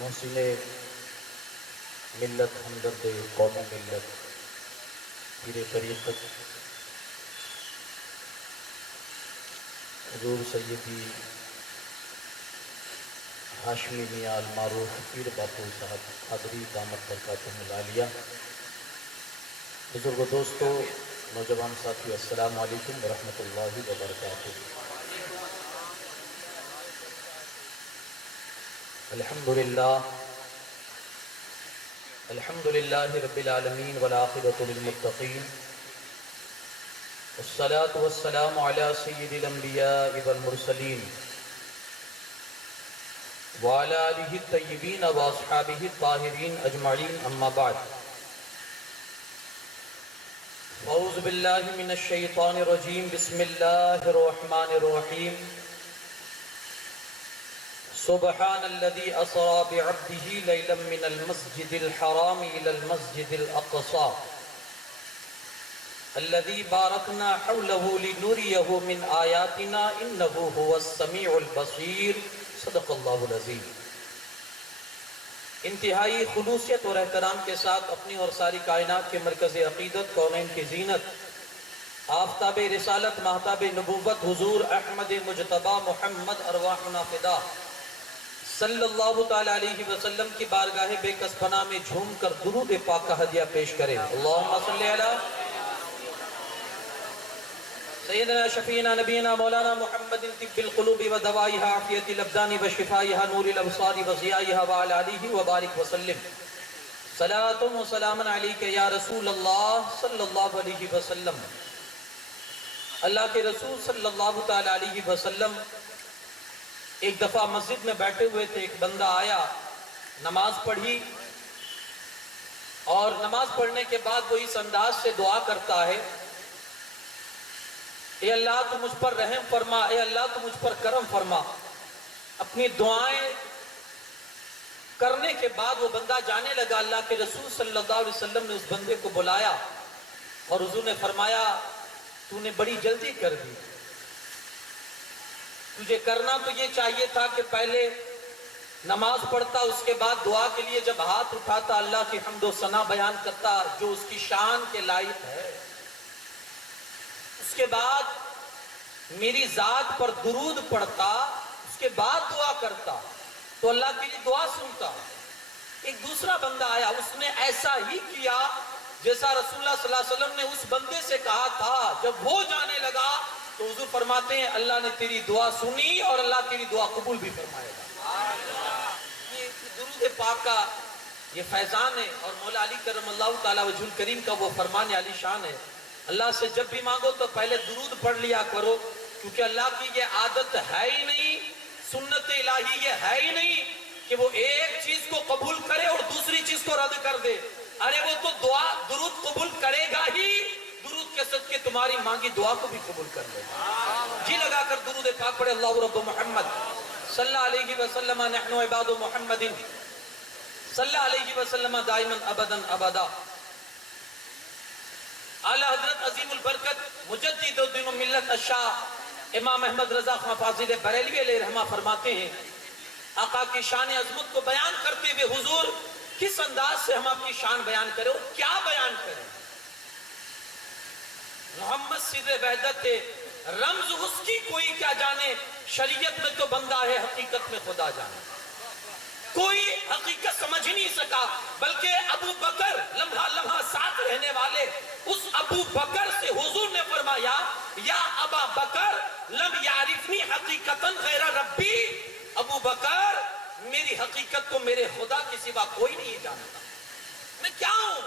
محسن ملت ہمدرد قوم ملت پیر طریقت حضور سیدی ہاشمی میاں المعروف پیر باپو صاحب قادری دامت برکاتہم العالیہ، بزرگ و دوستو، نوجوان ساتھیو، السلام علیکم ورحمۃ اللہ وبرکاتہ۔ الحمدللہ رب العالمین والعاقبۃ للمتقین، والصلاة والسلام علی سید الانبیاء والمرسلین وعلی آلہ الطیبین واصحابہ الطاہرین اجمعین، اما بعد، اعوذ باللہ من الشیطان الرجیم، بسم اللہ الرحمن الرحیم۔ سبحان الذي أسرى بعبده ليلا من المسجد الحرام إلى المسجد الأقصى الذي باركنا حوله لنريه من آياتنا إنه هو السميع البصير، صدق اللہ العظیم۔ انتہائی خلوصیت اور احترام کے ساتھ اپنی اور ساری کائنات کے مرکز عقیدت، کونین کی زینت، آفتاب رسالت، مہتاب نبوت، حضور احمد مجتبی محمد ارواحنا فدا صلی اللہ تعالیٰ علیہ وسلم کی بارگاہ بے کس پناہ میں جھوم کر درود پاک کا ہدیہ پیش کریں۔ اللہم صلی علی سیدنا شفیعنا نبینا مولانا محمد طب القلوب و دوائها عافیت الابدان و شفائها نور الابصار و ضیائها وعلی آلہ وبارک وسلم۔ صلاۃ و سلام علیک یا رسول اللہ صلی اللہ علیہ وسلم۔ اللہ کے رسول صلی اللہ تعالیٰ علیہ وسلم ایک دفعہ مسجد میں بیٹھے ہوئے تھے، ایک بندہ آیا، نماز پڑھی، اور نماز پڑھنے کے بعد وہ اس انداز سے دعا کرتا ہے، اے اللہ تو مجھ پر رحم فرما، اے اللہ تو مجھ پر کرم فرما۔ اپنی دعائیں کرنے کے بعد وہ بندہ جانے لگا، اللہ کے رسول صلی اللہ علیہ وسلم نے اس بندے کو بلایا اور حضور نے فرمایا، تو نے بڑی جلدی کر دی، تجھے کرنا تو یہ چاہیے تھا کہ پہلے نماز پڑھتا، اس کے بعد دعا کے لیے جب ہاتھ اٹھاتا اللہ کی حمد و ثنا بیان کرتا جو اس کی شان کے لائق ہے، اس کے بعد میری ذات پر درود پڑھتا، اس کے بعد دعا کرتا تو اللہ تیری دعا سنتا۔ ایک دوسرا بندہ آیا، اس نے ایسا ہی کیا جیسا رسول اللہ صلی اللہ علیہ وسلم نے اس بندے سے کہا تھا۔ جب وہ جانے لگا تو حضور فرماتے ہیں اللہ نے تیری دعا سنی اور اللہ تیری دعا قبول بھی فرمائے گا۔ یہ درود پاک کا یہ فیضان ہے، اور مولا علی کرم اللہ تعالیٰ وجہ الکریم کا وہ فرمان علی شان ہے۔ اللہ سے جب بھی مانگو تو پہلے درود پڑھ لیا کرو، کیونکہ اللہ کی یہ عادت ہے ہی نہیں، سنت الہی یہ ہے ہی نہیں کہ وہ ایک چیز کو قبول کرے اور دوسری چیز کو رد کر دے۔ ارے وہ تو دعا درود قبول کرے گا ہی، درود کے صدقے تمہاری مانگی دعا کو بھی قبول کر لے گا۔ جی لگا کر درود پاک پڑھے، اللہ رب محمد صلی اللہ علیہ وسلم، نحن عباد محمد صلی اللہ علیہ وسلم دائما ابدا ابدا۔ اعلی حضرت عظیم البرکت مجدد الدین و ملت الشاہ امام احمد رضا خان فاضل بریلوی علیہ رحمہ فرماتے ہیں، آقا کی شان عظمت کو بیان کرتے ہوئے حضور کس انداز سے ہم آپ کی شان بیان کریں اور کیا بیان کریں؟ محمد سر وحدت ہے، رمز اس کی کوئی کیا جانے، شریعت میں تو بندہ ہے، حقیقت میں خدا جانے۔ کوئی حقیقت سمجھ نہیں سکا، بلکہ ابو بکر لمحہ لمحہ ساتھ رہنے والے اس ابو بکر سے حضور نے فرمایا، یا ابا بکر لم یعرفنی حقیقتاً غیر ربی، ابو بکر میری حقیقت کو میرے خدا کے سوا کوئی نہیں جانتا، میں کیا ہوں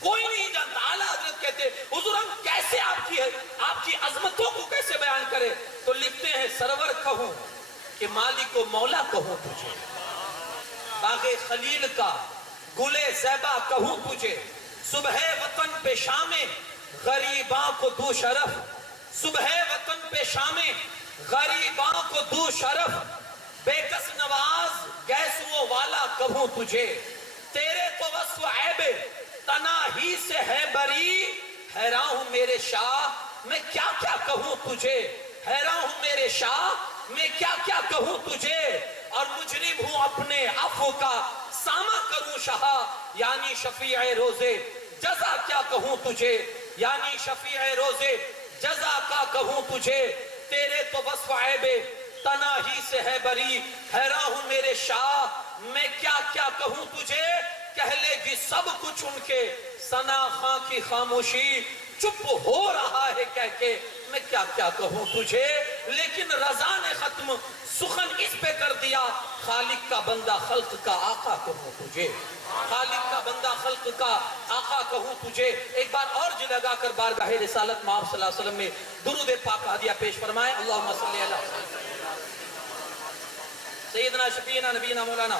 کوئی نہیں جانتا۔ اعلیٰ حضرت کہتے ہیں حضور ہم کیسے آپ کی عظمتوں کو کیسے بیان کریں؟ تو لکھتے ہیں سرور کہوں کہ مالک و مولا کہوں تجھے، باغ خلیل کا گل زیبا کہوں تجھے، صبح وطن پہ شام غریباں کو دو شرف، صبح وطن پہ شام غریباں کو دو شرف، بے کس نواز گیسو والا کہوں تجھے، تیرے تو وصف عیب تناہی سے ہے بری، حیران ہوں میرے شاہ میں کیا کیا کہوں تجھے، حیران ہوں میرے شاہ میں کیا کیا کہوں تجھے، اور مجرم ہوں اپنے عفو کا سامہ کروں شہا یعنی شفیع روزے جزا کیا کہوں تجھے یعنی شفیع روزے جزا کا کہوں تجھے تیرے تو وصف عیب تناہی سے ہے بری حیران ہوں میرے شاہ میں کیا کیا کہوں تجھے کہہ لے گی سب کچھ ان کے ثنا خاں کی خاموشی چپ ہو رہا ہے کہہ کے میں کیا کیا کہوں تجھے لیکن رضا نے ختم سخن اس پہ کر دیا خالق کا بندہ خلق کا آقا کہوں تجھے خالق کا بندہ خلق کا آقا کہوں تجھے ایک بار اور جی لگا کر بارگاہ رسالت مآب صلی اللہ علیہ وسلم میں درود پاک ہدیہ پیش فرمائیں اللہم صلی اللہ علیہ وسلم سیدنا شفیعنا نبینا مولانا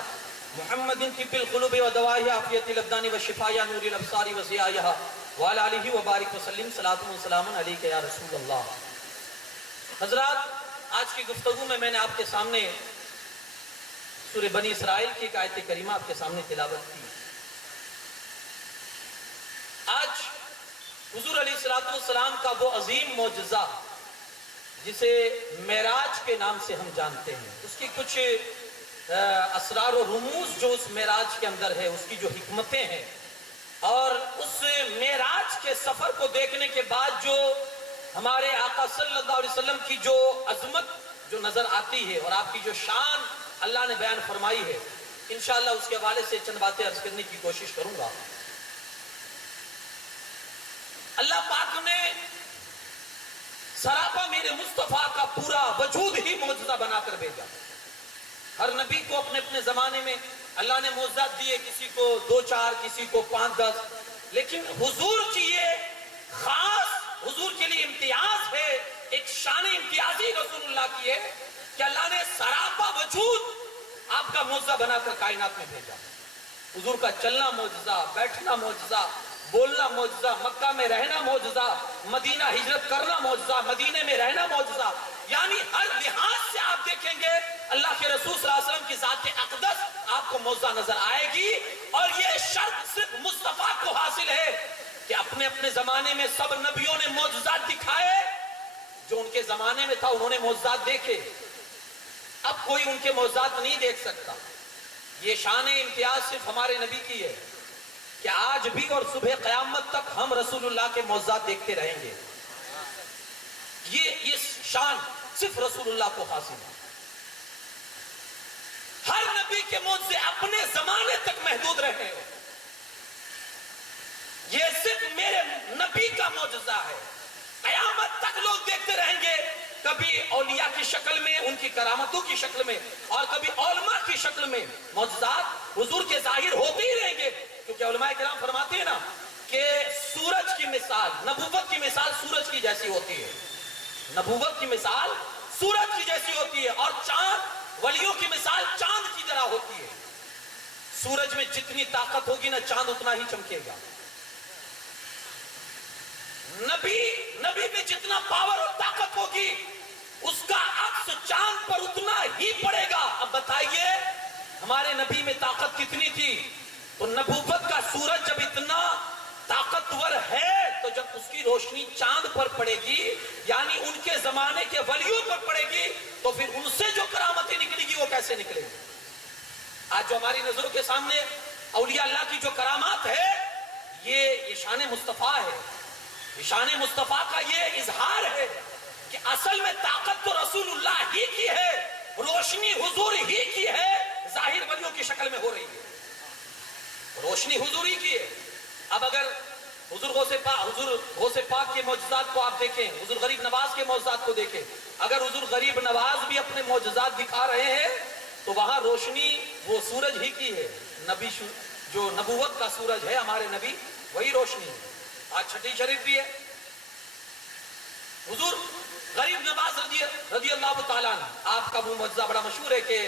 محمد طب القلوب و دوائہ عافیت الابدان و شفایہ نور الابصار و ضیائہ وعلی آلہ وبارک وسلم صلاۃ و سلام علیکہ یا رسول اللہ حضرات آج کی گفتگو میں نے آپ کے سامنے سورہ بنی اسرائیل کی ایک آیت کریمہ آپ کے سامنے تلاوت کی آج حضور علیہ السلام کا وہ عظیم معجزہ جسے معراج کے نام سے ہم جانتے ہیں اس کی کچھ اسرار و رموز جو اس معراج کے اندر ہے اس کی جو حکمتیں ہیں اور اس معراج کے سفر کو دیکھنے کے بعد جو ہمارے آقا صلی اللہ علیہ وسلم کی جو عظمت جو نظر آتی ہے اور آپ کی جو شان اللہ نے بیان فرمائی ہے انشاءاللہ اس کے حوالے سے چند باتیں عرض کرنے کی کوشش کروں گا اللہ پاک نے سراپا میرے مصطفیٰ کا پورا وجود ہی معجزہ بنا کر بھیجا ہر نبی کو اپنے اپنے زمانے میں اللہ نے معجزات دیے کسی کو 2-4 کسی کو 5-10 لیکن حضور کی یہ خاص حضور کے لیے امتیاز ہے ایک شان امتیازی رسول اللہ کی ہے کہ اللہ نے سراپا وجود آپ کا معجزہ بنا کر کائنات میں بھیجا حضور کا چلنا معجزہ بیٹھنا معجزہ بولنا معجزہ مکہ میں رہنا معجزہ مدینہ ہجرت کرنا معجزہ مدینے میں رہنا معجزہ یعنی ہر لحاظ سے آپ دیکھیں گے اللہ کے رسول صلی اللہ علیہ وسلم کی ذات اقدس آپ کو معجزہ نظر آئے گی اور یہ شرط صرف مصطفیٰ کو حاصل ہے کہ اپنے اپنے زمانے میں سب نبیوں نے معجزات دکھائے جو ان کے زمانے میں تھا انہوں نے معجزات دیکھے اب کوئی ان کے معجزات نہیں دیکھ سکتا یہ شان امتیاز صرف ہمارے نبی کی ہے کہ آج بھی اور صبح قیامت تک ہم رسول اللہ کے معجزات دیکھتے رہیں گے یہ شان صرف رسول اللہ کو حاصل ہے ہر نبی کے معجزے اپنے زمانے تک محدود رہے ہیں یہ صرف میرے نبی کا معجزہ ہے قیامت تک لوگ دیکھتے رہیں گے کبھی اولیاء کی شکل میں ان کی کرامتوں کی شکل میں اور کبھی علماء کی شکل میں معجزات حضور کے ظاہر ہوتے ہی رہیں گے کیونکہ علماء کرام فرماتے ہیں نا کہ سورج کی مثال نبوت کی مثال سورج کی جیسی ہوتی ہے نبوت کی مثال سورج کی جیسی ہوتی ہے اور چاند ولیوں کی مثال چاند کی طرح ہوتی ہے سورج میں جتنی طاقت ہوگی نا چاند اتنا ہی چمکے گا نبی میں جتنا پاور اور طاقت ہوگی اس کا عکس چاند پر اتنا ہی پڑے گا اب بتائیے ہمارے نبی میں طاقت کتنی تھی تو نبوت کا سورج جب اتنا طاقتور ہے تو جب اس کی روشنی چاند پر پڑے گی یعنی ان کے زمانے کے ولیوں پر پڑے گی تو پھر ان سے جو کرامتیں نکلے گی وہ کیسے نکلے گی آج جو ہماری نظروں کے سامنے اولیاء اللہ کی جو کرامات ہے یہ شان مصطفیٰ ہے یہ شان مصطفیٰ کا یہ اظہار ہے کہ اصل میں طاقت تو رسول اللہ ہی کی ہے روشنی حضور ہی کی ہے ظاہر ولیوں کی شکل میں ہو رہی ہے روشنی حضور ہی کی ہے اب اگر حضور غوث پاک کے معجزات کو آپ دیکھیں حضور غریب نواز کے معجزات کو دیکھیں اگر حضور غریب نواز بھی اپنے معجزات دکھا رہے ہیں تو وہاں روشنی وہ سورج ہی کی ہے نبی جو نبوت کا سورج ہے ہمارے نبی وہی روشنی ہے آج چھٹی شریف بھی ہے حضور غریب نواز رضی اللہ تعالیٰ عنہ آپ کا وہ معجزہ بڑا مشہور ہے کہ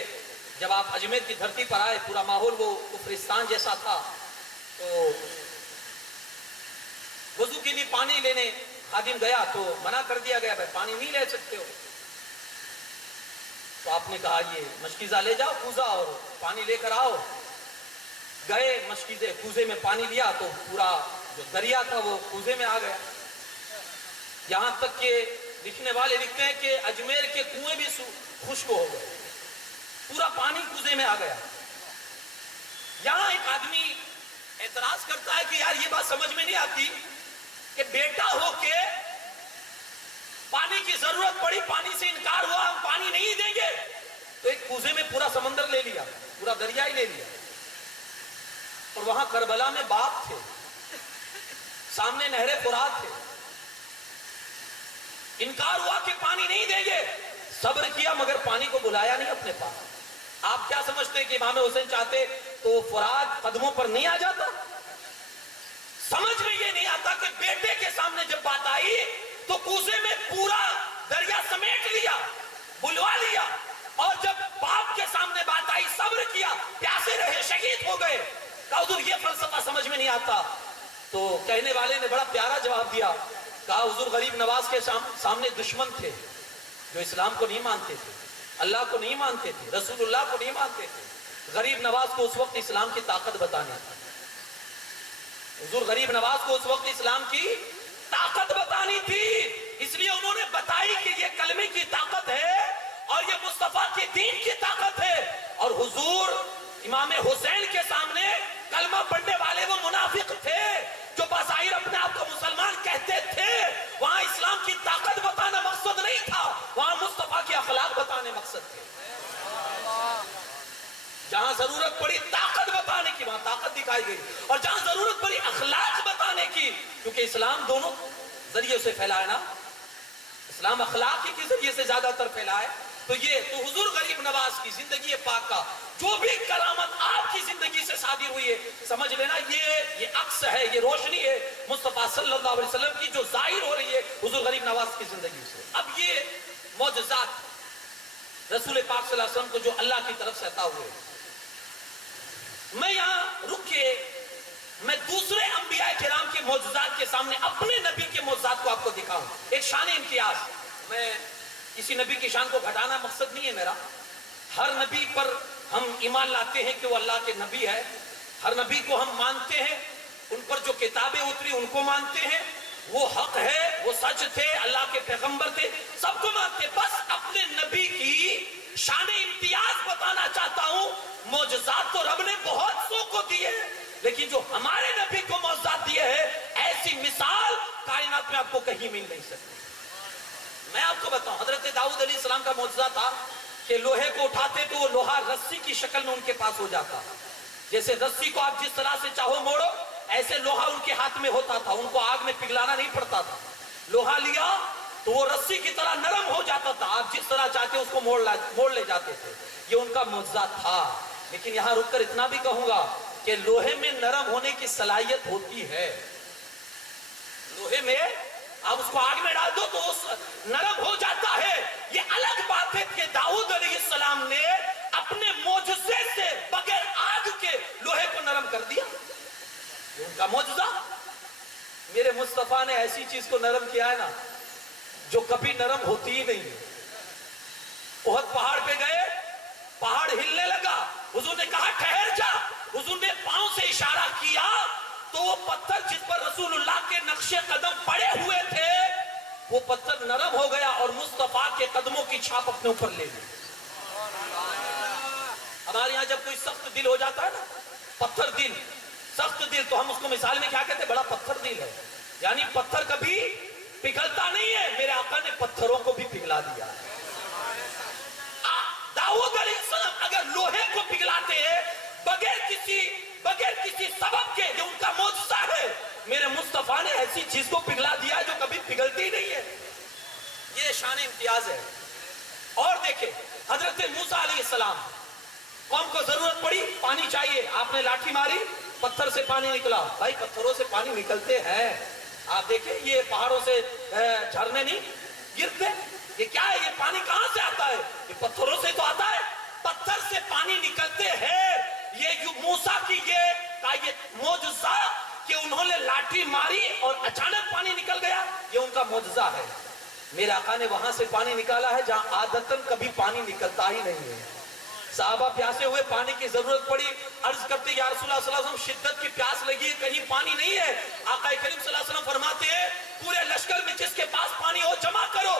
جب آپ اجمیر کی دھرتی پر آئے پورا ماحول وہ کفرستان جیسا تھا تو وضو کے لیے پانی لینے خادم گیا تو منع کر دیا گیا بھائی پانی نہیں لے سکتے ہو تو آپ نے کہا یہ مشکیزہ لے جاؤ کوزہ اور پانی لے کر آؤ گئے مشکیزے کوزے میں پانی لیا تو پورا جو دریا تھا وہ کوزے میں آ گیا یہاں تک کہ لکھنے والے لکھتے ہیں کہ اجمیر کے کنویں بھی خشک ہو گئے پورا پانی کوزے میں آ گیا. یہاں ایک آدمی اعتراض کرتا ہے کہ یار یہ بات سمجھ میں نہیں آتی کہ بیٹا ہو کے پانی کی ضرورت پڑی, پانی سے انکار ہوا, ہم پانی نہیں دیں گے. تو ایک کوزے میں پورا سمندر لے لیا, پورا دریا ہی لے لیا, اور وہاں کربلا میں باپ تھے, سامنے نہر فرات تھے. انکار ہوا کہ پانی نہیں دیں گے, صبر کیا مگر پانی کو بلایا نہیں اپنے پاس. آپ کیا سمجھتے ہیں کہ امام حسین چاہتے تو فرات قدموں پر نہیں آ جاتا؟ سمجھ میں یہ نہیں آتا کہ بیٹے کے سامنے جب بات آئی تو کوزے میں پورا دریا سمیٹ لیا, بلوا لیا, اور جب باپ کے سامنے بات آئی صبر کیا, پیاسے رہے, شہید ہو گئے. کہا حضور یہ فلسفہ سمجھ میں نہیں آتا. تو کہنے والے نے بڑا پیارا جواب دیا, کہا حضور غریب نواز کے سامنے دشمن تھے جو اسلام کو نہیں مانتے تھے, اللہ کو نہیں مانتے تھے, رسول اللہ کو نہیں مانتے تھے. غریب نواز کو اس وقت اسلام کی طاقت بتانی تھی. حضور غریب نواز کو اس وقت اسلام کی طاقت بتانی تھی, اس لیے انہوں نے بتائی کہ یہ کلمے کی طاقت ہے اور یہ مصطفیٰ کے دین کی طاقت ہے. اور حضور امام حسین کے سامنے کلمہ پڑھنے والے وہ منافق تھے جو بظاہر اپنے آپ کو مسلمان کہتے تھے. وہاں اسلام کی طاقت بتانا مقصد نہیں تھا, وہاں مصطفیٰ کے اخلاق بتانے مقصد تھے. جہاں ضرورت پڑی طاقت بتانے کی وہاں طاقت دکھائی گئی, اور جہاں ضرورت پڑی اخلاق بتانے کی, کیونکہ اسلام دونوں ذریعے سے پھیلا ہے نا, اسلام اخلاق ہی کے ذریعے سے زیادہ تر پھیلا ہے. تو حضور غریب نواز کی زندگی پاک کا جو بھی کرامت آپ کی زندگی سے صادر ہوئی ہے, سمجھ لینا یہ عکس ہے, یہ روشنی ہے مصطفیٰ صلی اللہ علیہ وسلم کی جو ظاہر ہو رہی ہے حضور غریب نواز کی زندگی سے. اب یہ معجزات رسول پاک صلی اللہ علیہ وسلم کو جو اللہ کی طرف سے عطا ہوئے, میں یہاں رک کے میں دوسرے انبیاء کرام کے معجزات کے سامنے اپنے نبی کے معجزات کو آپ کو دکھاؤں. ایک شان امتیاز, میں کسی نبی کی شان کو گھٹانا مقصد نہیں ہے میرا. ہر نبی پر ہم ایمان لاتے ہیں کہ وہ اللہ کے نبی ہے, ہر نبی کو ہم مانتے ہیں, ان پر جو کتابیں اتری ان کو مانتے ہیں, وہ حق ہے, وہ سچ تھے, اللہ کے پیغمبر تھے, سب کو مانتے. بس اپنے نبی کی شان امتیاز بتانا چاہتا ہوں. معجزات تو رب نے بہت سو کو دیے, لیکن جو ہمارے نبی کو معجزات دیے ہیں ایسی مثال کائنات میں آپ کو کہیں مل نہیں سکتی. میں آپ کو بتاؤں, حضرت داؤد علیہ السلام کا معجزہ تھا کہ لوہے کو اٹھاتے تو وہ لوہا رسی کی شکل میں ان کے پاس ہو جاتا. جیسے رسی کو آپ جس طرح سے چاہو موڑو, ایسے لوہا ان کے ہاتھ میں ہوتا تھا, ان کو آگ میں پگھلانا نہیں پڑتا تھا. لوہا لیا تو وہ رسی کی طرح نرم ہو جاتا تھا, آپ جس طرح چاہتے اس کو موڑ لے جاتے تھے. یہ ان کا معجزہ تھا. لیکن یہاں رک کر اتنا بھی کہوں گا کہ لوہے میں نرم ہونے کی صلاحیت ہوتی ہے. لوہے میں آپ اس کو آگ میں ڈال دو تو نرم ہو جاتا ہے. یہ الگ بات ہے کہ داؤد علیہ السلام نے اپنے معجزے سے بغیر آگ کے لوہے کو نرم کر دیا. یہ ان کا معجزہ. میرے مصطفیٰ نے ایسی چیز کو نرم کیا ہے نا جو کبھی نرم ہوتی ہی نہیں ہے. احد پہاڑ پہ گئے, پہاڑ ہلنے لگا, حضور نے کہا ٹھہر جا. حضور نے پاؤں سے اشارہ کیا تو وہ پتھر جس پر رسول اللہ کے نقش قدم پڑے ہوئے تھے وہ پتھر نرم ہو گیا اور مصطفیٰ کے قدموں کی چھاپ اپنے اوپر لے لی. ہمارے یہاں جب کوئی سخت دل ہو جاتا ہے نا, پتھر دل, سخت دل, تو ہم اس کو مثال میں کیا کہتے ہیں, بڑا پتھر دل ہے. یعنی پتھر کبھی پگھلتا نہیں ہے. میرے آقا نے پتھروں کو بھی پگھلا دیا. داؤد علیہ السلام اگر لوہے کو پگھلاتے ہیں بغیر کسی سبب کے, جو ان کا معجزہ ہے, میرے مصطفیٰ نے ایسی چیز کو پگھلا دیا جو کبھی پگھلتی نہیں ہے. یہ شان امتیاز ہے. اور دیکھیں حضرت موسیٰ علیہ السلام, قوم کو ضرورت پڑی, پانی چاہیے, آپ نے لاٹھی ماری, پتھر سے پانی نکلا. بھائی پتھروں سے پانی نکلتے ہیں, آپ دیکھیں یہ پہاڑوں سے جھرنے نہیں گرتے. یہ کیا ہے, یہ پانی کہاں سے آتا ہے, یہ پتھروں سے تو آتا ہے. پتھر سے پانی نکلتے ہیں. یہ موسیٰ کی یہ معجزہ کہ انہوں نے لاٹھی ماری اور اچانک پانی نکل گیا, یہ ان کا معجزہ ہے. میرے آقا نے وہاں سے پانی نکالا ہے جہاں عادتاً کبھی پانی نکلتا ہی نہیں ہے. صحابہ پیاسے ہوئے, پانی کی ضرورت پڑی, عرض کرتے یا رسول اللہ صلی اللہ علیہ وسلم شدت کی پیاس لگی ہے, کہیں پانی نہیں ہے. آقا کریم صلی اللہ علیہ وسلم فرماتے ہیں پورے لشکر میں جس کے پاس پانی ہو جمع کرو.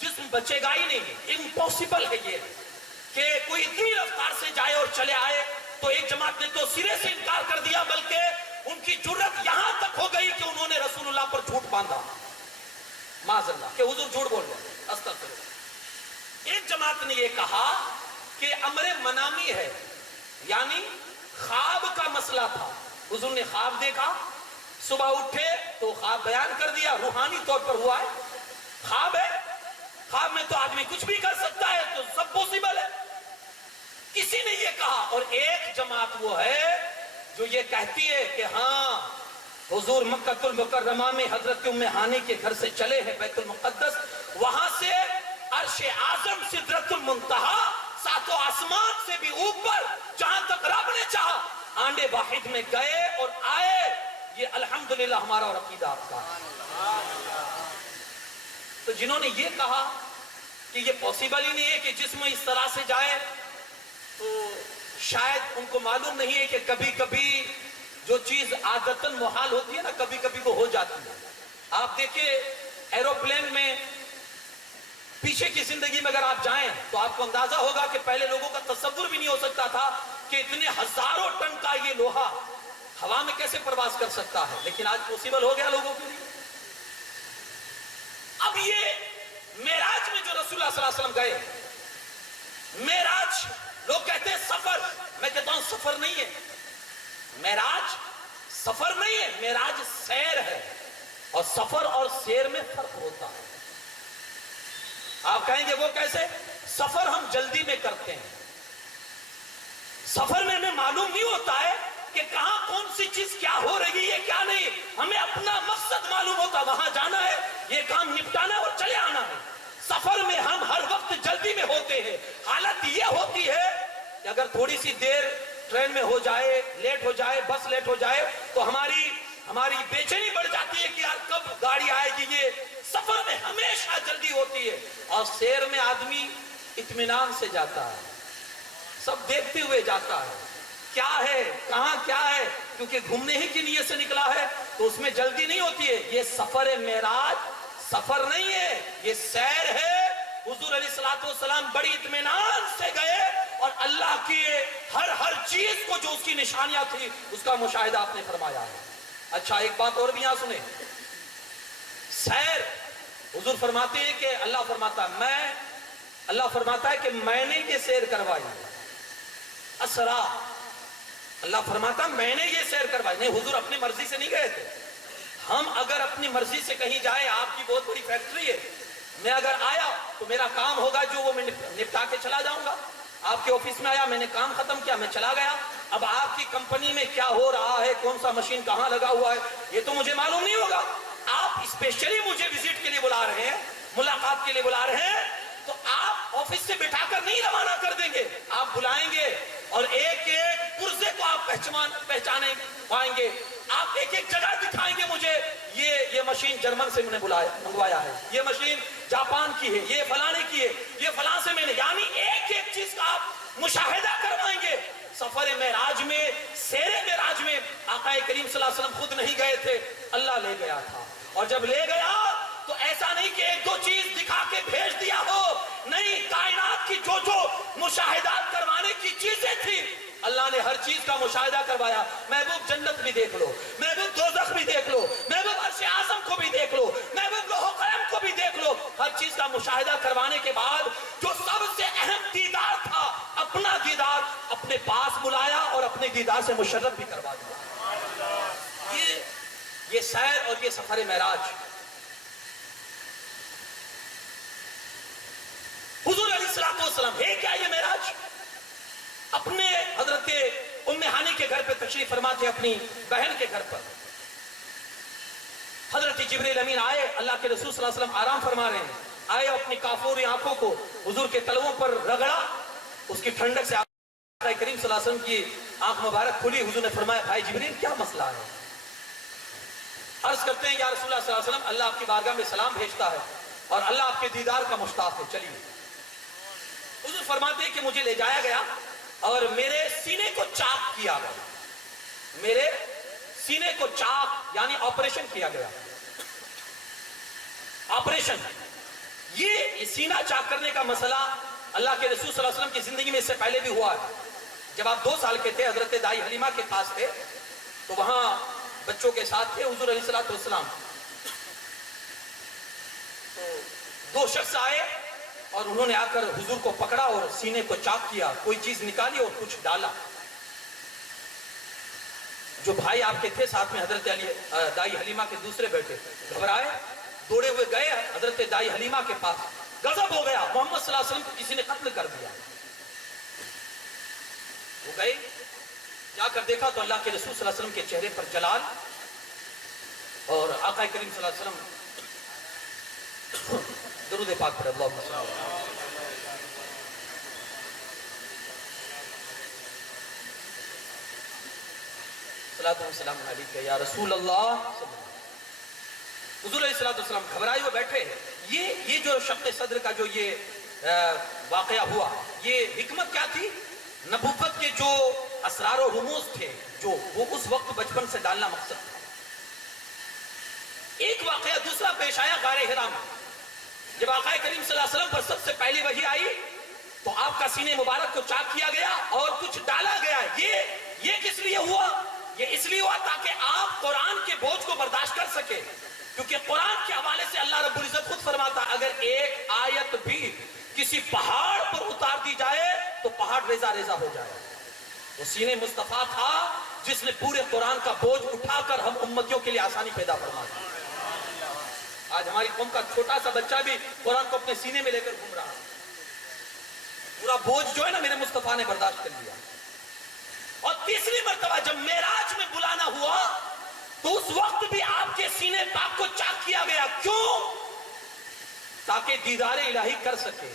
جسم بچے گا ہی نہیں. امپاسبل ہے یہ کہ کوئی اتنی رفتار سے جائے اور چلے آئے. تو ایک جماعت نے تو سرے سے انکار کر دیا, بلکہ ان کی جرت یہاں تک ہو گئی کہ انہوں نے رسول اللہ پر جھوٹ باندھا, معاذ اللہ, کہ حضور جھوٹ بول رہے ہیں. استغفر اللہ. ایک جماعت نے یہ کہا کہ امر منامی ہے, یعنی خواب کا مسئلہ تھا. حضور نے خواب دیکھا, صبح اٹھے تو خواب بیان کر دیا, روحانی طور پر ہوا ہے. خواب ہے, خواب میں تو آدمی کچھ بھی کر سکتا ہے, تو سب پوسیبل ہے. کسی نے یہ کہا. اور ایک جماعت وہ ہے جو یہ کہتی ہے کہ ہاں حضور مکہ المکرمہ میں حضرت ام ہانی کے گھر سے چلے ہیں بیت المقدس, وہاں سے عرش اعظم سدرۃ المنتہا, ساتوں آسمان سے بھی اوپر جہاں تک رب نے چاہا, آنڈے واحد میں گئے اور آئے. یہ الحمدللہ ہمارا اور عقیدہ آپ کا. تو جنہوں نے یہ کہا کہ یہ پاسبل ہی نہیں ہے کہ جسم اس طرح سے جائے, تو شاید ان کو معلوم نہیں ہے کہ کبھی کبھی جو چیز عادتاً محال ہوتی ہے نا, کبھی کبھی وہ ہو جاتی ہے. آپ دیکھیں ایروپلین میں پیچھے کی زندگی میں اگر آپ جائیں تو آپ کو اندازہ ہوگا کہ پہلے لوگوں کا تصور بھی نہیں ہو سکتا تھا کہ اتنے ہزاروں ٹن کا یہ لوہا ہوا میں کیسے پرواز کر سکتا ہے, لیکن آج پوسیبل ہو گیا لوگوں کے لیے. اب یہ معراج میں جو رسول اللہ صلی اللہ علیہ وسلم گئے, معراج لوگ کہتے ہیں سفر, میں کہتا ہوں سفر نہیں ہے. معراج سفر نہیں ہے, معراج سیر ہے, اور سفر اور سیر میں فرق ہوتا ہے. آپ کہیں گے وہ کیسے؟ سفر ہم جلدی میں کرتے ہیں, سفر میں ہمیں معلوم نہیں ہوتا ہے کہ کہاں کون سی چیز کیا ہو رہی ہے کیا نہیں. ہمیں اپنا مقصد معلوم ہوتا, وہاں جانا ہے, یہ کام نپٹانا اور چلے آنا ہے. سفر میں ہم ہر وقت جلدی میں ہوتے ہیں. حالت یہ ہوتی ہے کہ اگر تھوڑی سی دیر ٹرین میں ہو جائے, لیٹ ہو جائے, بس لیٹ ہو جائے, تو ہماری بے چینی بڑھ جاتی ہے کہ یار کب گاڑی آئے گی. یہ سفر میں ہمیشہ جلدی ہوتی ہے, اور سیر میں آدمی اطمینان سے جاتا ہے, سب دیکھتے ہوئے جاتا ہے کیا ہے کہاں کیا ہے, کیونکہ گھومنے ہی کی نیت سے نکلا ہے, تو اس میں جلدی نہیں ہوتی ہے. یہ سفر معراج سفر نہیں ہے, یہ سیر ہے. حضور علیہ الصلوۃ والسلام بڑی اطمینان سے گئے, اور اللہ کی ہر چیز کو جو اس کی نشانیاں تھی اس کا مشاہدہ آپ نے فرمایا ہے. اچھا ایک بات اور بھی یہاں سنیں, سیر حضور فرماتے ہیں کہ اللہ فرماتا ہے کہ میں نے یہ سیر کروائی. اسرا, اللہ فرماتا میں نے یہ سیر کروائی. نہیں, حضور اپنی مرضی سے نہیں گئے تھے. ہم اگر اپنی مرضی سے کہیں جائیں, آپ کی بہت بڑی فیکٹری ہے, میں اگر آیا تو میرا کام ہوگا جو وہ میں نپٹا کے چلا جاؤں گا. آپ کے آفس میں آیا, میں نے کام ختم کیا, میں چلا گیا. اب آپ کی کمپنی میں کیا ہو رہا ہے, کون سا مشین کہاں لگا ہوا ہے, یہ تو مجھے معلوم نہیں ہوگا. آپ اسپیشلی مجھے وزٹ کے لیے بلا رہے ہیں, ملاقات کے لیے بلا رہے ہیں, تو آپ آفس سے بٹھا کر نہیں روانہ کر دیں گے. آپ بلائیں گے اور ایک ایک پرزے کو آپ پہچانے پائیں گے. آپ ایک ایک جگہ دکھائیں گے مجھے, یہ مشین جرمن سے میں نے منگوایا ہے, یہ مشین جاپان کی ہے, یہ فلانے کی ہے, یہ فلاں سے میں نے, یعنی ایک ایک چیز کا آپ مشاہدہ کروائیں گے. سفر معراج میں, سیر معراج میں آقا کریم صلی اللہ علیہ وسلم خود نہیں گئے تھے, اللہ لے گیا تھا. اور جب لے گیا تو ایسا نہیں کہ ایک دو چیز دکھا کے بھیج دیا ہو, نہیں, کائنات کی جو مشاہدات کروانے کی چیزیں تھی اللہ نے ہر چیز کا مشاہدہ کروایا. محبوب جنت بھی دیکھ لو, محبوب دوزخ بھی دیکھ لو, محبوب عرش اعظم کو بھی دیکھ لو, محبوب لوح قلم کو بھی دیکھ لو. ہر چیز کا مشاہدہ کروانے کے بعد جو سب سے اہم دیدار تھا, اپنا دیدار اپنے پاس بلایا اور اپنے دیدار سے مشرف بھی کروا دیا. یہ سیر اور یہ سفر معراج. حضور علیہ الصلوۃ والسلام ہے کیا یہ معراج؟ اپنے حضرت ام ہانی کے گھر پہ تشریف فرما تھے, اپنی بہن کے گھر پر. حضرت جبریل امین آئے, اللہ کے رسول صلی اللہ علیہ وسلم آرام فرما رہے ہیں, آئے اپنی کافوری آنکھوں کو حضور کے تلووں پر رگڑا, اس کی ٹھنڈک سے کریم صلی اللہ علیہ وسلم کی آنکھ مبارک کھلی. حضور نے فرمایا بھائی جبریل کیا مسئلہ ہے؟ عرض کرتے ہیں یا رسول اللہ صلی اللہ علیہ وسلم, اللہ آپ کی بارگاہ میں سلام بھیجتا ہے اور اللہ آپ کے دیدار کا مشتاق ہے, چلیے. حضور فرماتے ہیں کہ مجھے لے جایا گیا اور میرے سینے کو چاک کیا گیا, میرے سینے کو چاک یعنی آپریشن کیا گیا. آپریشن یہ سینہ چاک کرنے کا مسئلہ اللہ کے رسول صلی اللہ علیہ وسلم کی زندگی میں اس سے پہلے بھی ہوا ہے. جب آپ 2 سال کے تھے حضرت دائی حلیمہ کے پاس تھے تو وہاں بچوں کے ساتھ تھے حضور علیہ السلام. تو 2 شخص آئے اور انہوں نے آ کر حضور کو پکڑا اور سینے کو چاک کیا, کوئی چیز نکالی اور کچھ ڈالا. جو بھائی آپ کے تھے ساتھ میں حضرت دائی حلیمہ کے دوسرے بیٹے گھبرائے, دوڑے ہوئے گئے حضرت دائی حلیمہ کے پاس. غضب ہو گیا, محمد صلی اللہ علیہ وسلم کو کسی نے قتل کر دیا. وہ گئے, جا کر دیکھا تو اللہ کے رسول صلی اللہ علیہ وسلم کے چہرے پر جلال اور آقا کریم صلی اللہ علیہ وسلم درود پاک پڑھے اللہم صلی اللہ علیہ وسلم. صلاۃ و سلام علیکہ یا رسول اللہ. حضور علیہ السلام گھبرائے ہوئے بیٹھے ہیں. یہ جو شق صدر کا جو یہ واقعہ ہوا, یہ حکمت کیا تھی؟ نبوت کے جو اسرار و رموز تھے جو وہ اس وقت بچپن سے ڈالنا مقصد تھا. ایک واقعہ دوسرا پیش آیا غار حرا میں. جب آقا کریم صلی اللہ علیہ وسلم پر سب سے پہلی وحی آئی تو آپ کا سینے مبارک کو چاک کیا گیا اور کچھ ڈالا گیا. یہ کس لیے ہوا؟ یہ اس لیے ہوا تاکہ آپ قرآن کے بوجھ کو برداشت کر سکے, کیونکہ قرآن کے حوالے سے اللہ رب العزت خود فرماتا اگر ایک آیت بھی کسی پہاڑ پر اتار دی جائے تو پہاڑ ریزہ ریزہ ہو جائے. وہ سینے مصطفیٰ تھا جس نے پورے قرآن کا بوجھ اٹھا کر ہم امتیوں کے لیے آسانی پیدا فرما دی. آج ہماری قوم کا چھوٹا سا بچہ بھی قرآن کو اپنے سینے میں لے کر گھوم رہا ہے. پورا بوجھ جو ہے نا میرے مصطفیٰ نے برداشت کر لیا. اور تیسری مرتبہ جب معراج میں بلانا ہوا تو اس وقت بھی آپ کے سینے پاک کو چاک کیا گیا. کیوں؟ تاکہ دیدار الہی کر سکے.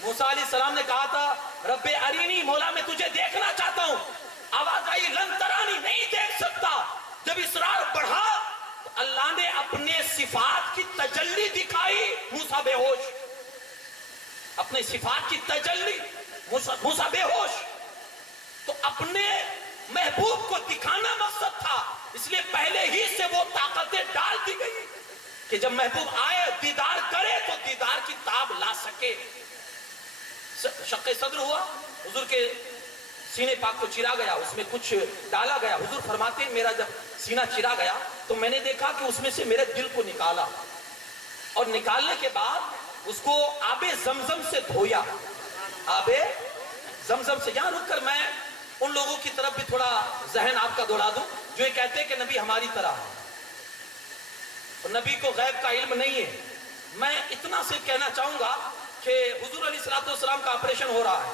موسیٰ علیہ السلام نے کہا تھا رب ارینی, مولا میں تجھے دیکھنا چاہتا ہوں. آواز آئی لن ترانی, نہیں دیکھ سکتا. جب اصرار بڑھا تو اللہ نے اپنے صفات کی تجلی دکھائی. موسیٰ بے ہوش, اپنے صفات کی تجلی, موسیٰ بے ہوش. تو اپنے محبوب کو دکھانا مقصد تھا, اس لیے پہلے ہی سے وہ طاقتیں ڈال دی گئی کہ جب محبوب آئے دیدار کرے تو دیدار کی تاب لا سکے. شق صدر ہوا, حضور کے سینے پاک کو چیرا گیا, اس میں کچھ ڈالا گیا. حضور فرماتے ہیں میرا جب سینہ چیرا گیا تو میں نے دیکھا کہ اس میں سے میرے دل کو نکالا اور نکالنے کے بعد اس کو آب زمزم سے دھویا. آب زمزم سے. یہاں رک کر میں ان لوگوں کی طرف بھی تھوڑا ذہن آپ کا دوڑا دوں جو یہ کہتے ہیں کہ نبی ہماری طرح ہے اور نبی کو غیب کا علم نہیں ہے. میں اتنا صرف کہنا چاہوں گا کہ حضور علیہ السلام کا آپریشن ہو رہا ہے.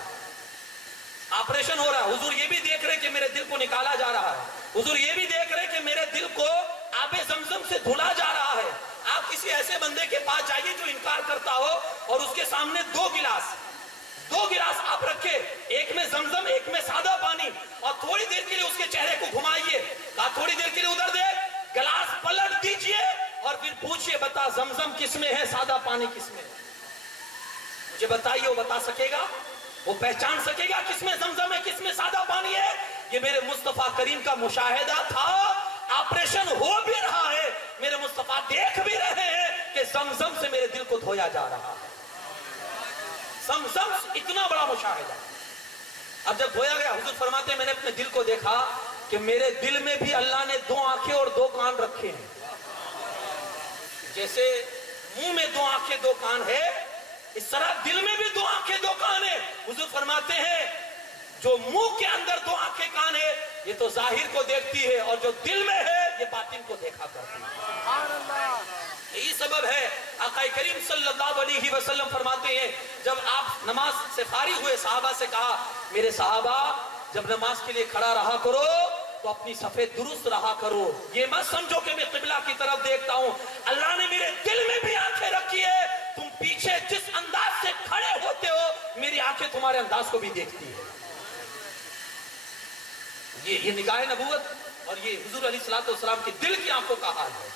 آپریشن ہو رہا ہے. حضور یہ بھی دیکھ رہے کہ میرے دل کو نکالا جا رہا ہے. حضور یہ بھی دیکھ رہے کہ میرے دل کو آب زمزم سے دھلا جا رہا ہے. آپ کسی ایسے بندے کے پاس جائیے جو انکار کرتا ہو اور اس کے سامنے 2 گلاس آپ رکھے, ایک میں زمزم ایک میں سادہ پانی, اور تھوڑی دیر کے لیے اس کے چہرے کو گھمائیے. کہا تھوڑی دیر کے لیے ادھر دیکھ, گلاس پلٹ دیجئے اور پھر پوچھئے بتا زمزم کس میں ہے, سادہ پانی کس میں ہے. مجھے بتائیے, وہ بتا سکے گا, وہ پہچان سکے گا کس میں زمزم ہے کس میں سادہ پانی ہے. یہ میرے مصطفیٰ کریم کا مشاہدہ تھا. آپریشن ہو بھی رہا ہے, میرے مصطفیٰ دیکھ بھی رہے ہیں کہ زمزم سے میرے دل کو دھویا جا رہا ہے. زمزم اتنا بڑا مشاہدہ. اب جب دھویا گیا, حضور فرماتے ہیں میں نے اپنے دل کو دیکھا کہ میرے دل میں بھی اللہ نے 2 آنکھیں اور 2 کان رکھے ہیں. جیسے منہ میں 2 آنکھیں 2 کان ہے, اس طرح دل میں بھی 2 آنکھیں 2 کان ہے. حضور فرماتے ہیں جو منہ کے اندر 2 آنکھیں کان ہے یہ تو ظاہر کو دیکھتی ہے, اور جو دل میں ہے یہ باطن کو دیکھا کرتی ہے. سبحان اللہ. یہی سبب ہے آقا کریم صلی اللہ علیہ وسلم فرماتے ہیں جب آپ نماز سے فارغ ہوئے صحابہ سے کہا میرے صحابہ جب نماز کے لیے کھڑا رہا کرو تو اپنی صفیں درست رہا کرو. یہ مت سمجھو کہ میں قبلہ کی طرف دیکھتا ہوں, اللہ نے میرے دل میں بھی آنکھیں رکھی ہے. تم پیچھے جس انداز سے کھڑے ہوتے ہو میری آنکھیں تمہارے انداز کو بھی دیکھتی ہے. یہ نگاہ نبوت اور یہ حضور علیہ السلام کی دل کی آنکھوں کا حال ہے.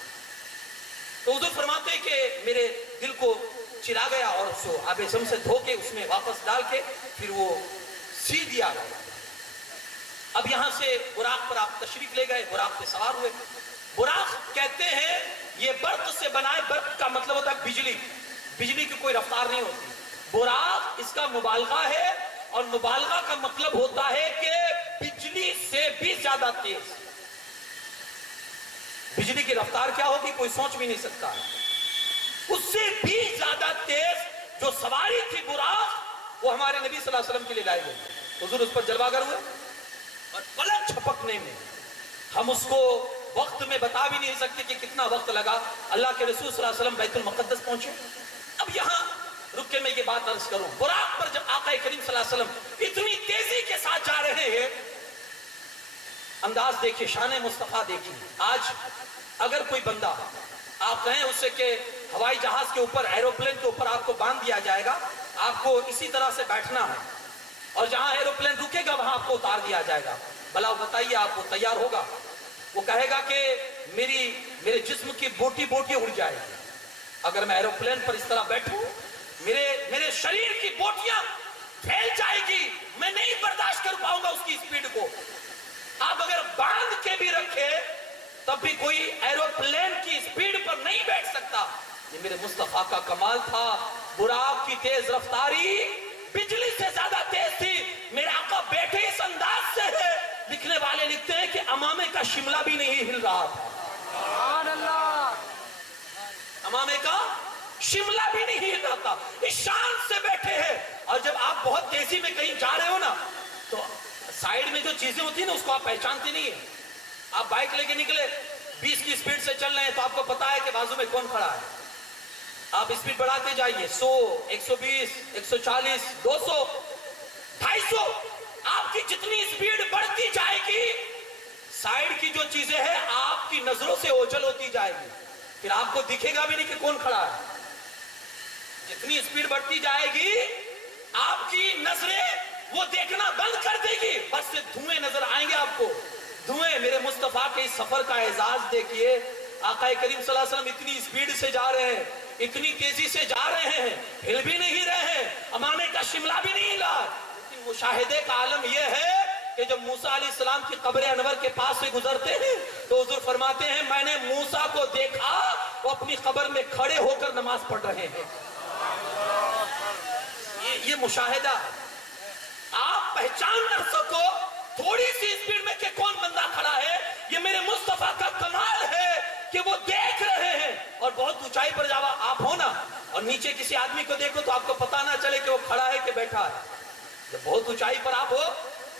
تو حضور فرماتے ہیں کہ میرے دل کو چرا گیا اور اس کو آب زمزم سے دھو کے اس میں واپس ڈال کے پھر وہ سی دیا گیا. اب یہاں سے براق پر آپ تشریف لے گئے, براق پہ سوار ہوئے. براق کہتے ہیں یہ برق سے بنائے, برق کا مطلب ہوتا ہے بجلی, بجلی کی کوئی رفتار نہیں ہوتی. براق اس کا مبالغہ ہے, اور مبالغہ کا مطلب ہوتا ہے کہ بجلی سے بھی زیادہ تیز. بجلی کی رفتار کیا ہوگی کوئی سوچ بھی نہیں سکتا. اس سے بھی زیادہ تیز جو سواری تھی براق, وہ ہمارے نبی صلی اللہ علیہ وسلم کے لیے لائی گئی. حضور اس پر جلوہ گر ہوئے, اور پلک جھپکنے میں ہم اس کو وقت میں بتا بھی نہیں سکتے کہ کتنا وقت لگا. اللہ کے رسول صلی اللہ علیہ وسلم بیت المقدس پہنچے. اب یہاں رک کے میں یہ بات عرض کروں, براق پر جب آقا کریم صلی اللہ علیہ وسلم اتنی تیزی کے ساتھ جا رہے ہیں, انداز دیکھیے, شان مصطفیٰ دیکھیے. آج اگر کوئی بندہ آپ کہیں اس سے کہ ہوائی جہاز کے اوپر, ایروپلین کے اوپر آپ کو باندھ دیا جائے گا, آپ کو اسی طرح سے بیٹھنا ہے, اور جہاں ایروپلین رکے گا وہاں آپ کو اتار دیا جائے گا, بھلا بتائیے آپ وہ تیار ہوگا؟ وہ کہے گا کہ میرے جسم کی بوٹی بوٹی اڑ جائے گی. اگر میں ایروپلین پر اس طرح بیٹھوں, میرے شریر کی بوٹیاں پھیل جائے گی, میں نہیں برداشت کر پاؤں گا اس کی اسپیڈ کو. آپ اگر باندھ کے بھی رکھے تب بھی کوئی ایروپلین کی اسپیڈ پر نہیں بیٹھ سکتا. یہ میرے مصطفیٰ کا کمال تھا. براق کی تیز رفتاری بجلی سے زیادہ تیز تھی. میرے آقا بیٹھے اس انداز سے ہے, لکھنے والے لکھتے ہیں کہ امامے کا شملہ بھی نہیں ہل رہا تھا. سبحان اللہ, امامے کا شملہ بھی نہیں ہل رہا تھا. اس شان سے بیٹھے ہیں. اور جب آپ بہت تیزی میں کہیں جا رہے ہو نا, تو سائیڈ میں جو چیزیں ہوتی ہیں نا, اس کو آپ پہچانتے نہیں ہیں. آپ بائک لے کے نکلے, 20 کی اسپیڈ سے چل رہے ہیں, تو آپ کو پتا ہے کہ بازو میں کون کھڑا ہے. آپ اسپیڈ بڑھاتے جائیے, 100, 120, 140, 200, 250. آپ کی جتنی اسپیڈ بڑھتی جائے گی, سائیڈ کی جو چیزیں ہیں آپ کی نظروں سے اوجھل ہوتی جائے گی. پھر آپ کو دکھے گا بھی نہیں کہ کون کھڑا ہے. جتنی اسپیڈ بڑھتی جائے گی, آپ کی نظریں وہ دیکھنا بند کر دے گی, بس سے دھوئیں نظر آئیں گے آپ کو. دھوئیں. میرے مصطفیٰ کے اس سفر کا اعزاز دیکھیے. آقا کریم صلی اللہ علیہ وسلم اتنی اسپیڈ سے جا رہے ہیں, اتنی تیزی سے جا رہے ہیں, ہل بھی نہیں رہے ہیں, امامے کا شملہ بھی نہیں ہلا. لیکن مشاہدے کا عالم یہ ہے کہ جب موسیٰ علیہ السلام کی قبر انور کے پاس سے گزرتے ہیں تو حضور فرماتے ہیں میں نے موسیٰ کو دیکھا, وہ اپنی قبر میں کھڑے ہو کر نماز پڑھ رہے ہیں. یہ مشاہدہ ہے. آپ پہچان نہ سکو تھوڑی سی اسپیڈ میں کہ کون بندہ کھڑا ہے, یہ میرے مصطفیٰ کا کمال ہے کہ وہ دیکھ رہے ہیں. اور بہت اونچائی پر جاوا آپ ہو نا, اور نیچے کسی آدمی کو دیکھو تو آپ کو پتا نہ چلے کہ وہ کھڑا ہے کہ بیٹھا ہے. جب بہت اونچائی پر آپ ہو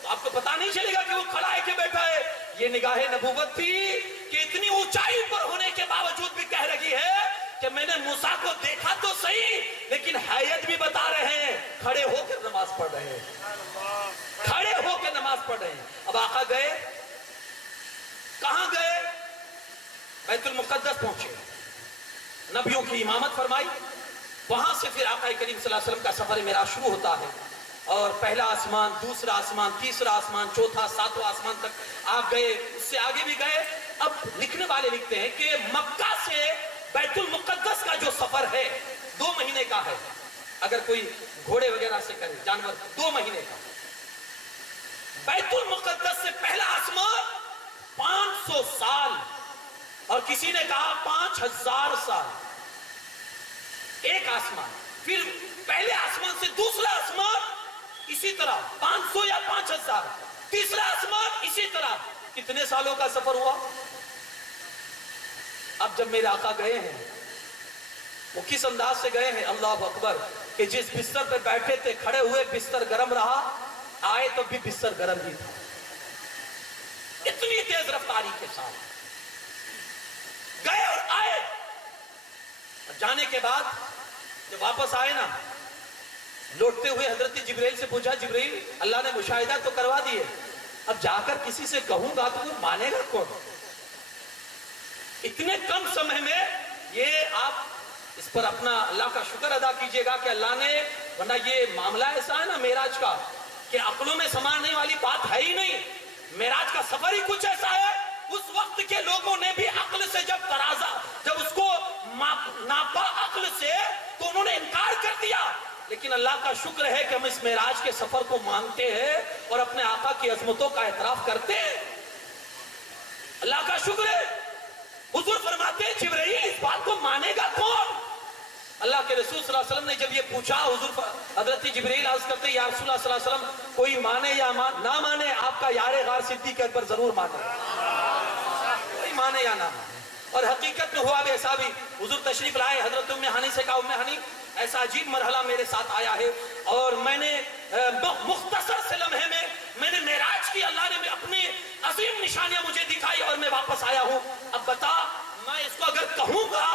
تو آپ کو پتا نہیں چلے گا کہ وہ کھڑا ہے کہ بیٹھا ہے. یہ نگاہ نبوت تھی کہ اتنی اونچائی پر ہونے کے باوجود بھی کہہ رہی ہے کہ میں نے موسیٰ کو دیکھا تو صحیح, لیکن حیت بھی بتا رہے ہیں, کھڑے ہو کر نماز پڑھ رہے ہیں, کھڑے ہو کے نماز پڑھ رہے ہیں. اب آقا گئے, کہاں گئے؟ بیت المقدس پہنچے, نبیوں کی امامت فرمائی. وہاں سے پھر آقا کریم صلی اللہ علیہ وسلم کا سفر معراج شروع ہوتا ہے, اور پہلا آسمان, دوسرا آسمان, تیسرا آسمان, چوتھا, ساتواں آسمان تک آپ گئے, اس سے آگے بھی گئے. اب لکھنے والے لکھتے ہیں کہ مکہ سے بیت المقدس کا جو سفر ہے 2 مہینے کا ہے. اگر کوئی گھوڑے وغیرہ سے کرے, جانور, 2 مہینے کا. بیت المقدس سے پہلا آسمان 500 سال, اور کسی نے کہا 5000 سال. ایک آسمان. پھر پہلے آسمان سے دوسرا آسمان اسی طرح 500 یا 5000, تیسرا آسمان اسی طرح. کتنے سالوں کا سفر ہوا؟ اب جب میرے آقا گئے ہیں, وہ کس انداز سے گئے ہیں, اللہ اکبر, کہ جس بستر پہ بیٹھے تھے کھڑے ہوئے بستر گرم رہا, آئے تو بھی بستر گرم ہی تھا. اتنی تیز رفتاری کے ساتھ گئے اور آئے. جانے کے بعد جب واپس آئے نا, لوٹتے ہوئے حضرت جبرائیل سے پوچھا, جبرائیل اللہ نے مشاہدہ تو کروا دیے, اب جا کر کسی سے کہوں گا تو وہ مانے گا کون؟ اتنے کم سمے میں یہ آپ اس پر اپنا اللہ کا شکر ادا کیجئے گا کہ اللہ نے, ورنہ یہ معاملہ ایسا ہے نا معراج کا کہ عقلوں میں سمانے والی بات ہے ہی نہیں. معراج کا سفر ہی کچھ ایسا ہے, اس وقت کے لوگوں نے بھی عقل سے جب اس کو ناپا عقل سے, تو انہوں نے انکار کر دیا لیکن اللہ کا شکر ہے کہ ہم اس معراج کے سفر کو مانتے ہیں اور اپنے آقا کی عظمتوں کا اعتراف کرتے ہیں. اللہ کا شکر ہے. حضور فرماتے ہیں جبرائیل اس بات کو مانے گا کون؟ اللہ کے رسول صلی اللہ علیہ وسلم نے جب یہ پوچھا, حضرت جبرائیل عرض کرتے یا رسول اللہ صلی اللہ علیہ وسلم کوئی مانے یا نہ مانے, آپ کا یار غار صدیق اکبر ضرور مانے, کوئی مانے یا نہ مانے. اور حقیقت میں ہوا بھی ایسا بھی. حضور تشریف لائے, حضرت ام ہانی سے کہا ام ہانی ایسا عجیب مرحلہ میرے ساتھ آیا ہے اور میں نے مختصر سے لمحے میں نے معراج کی, اللہ نے اپنی عظیم نشانیاں مجھے دکھائی اور میں واپس آیا ہوں. اب بتا میں اس کو اگر کہوں گا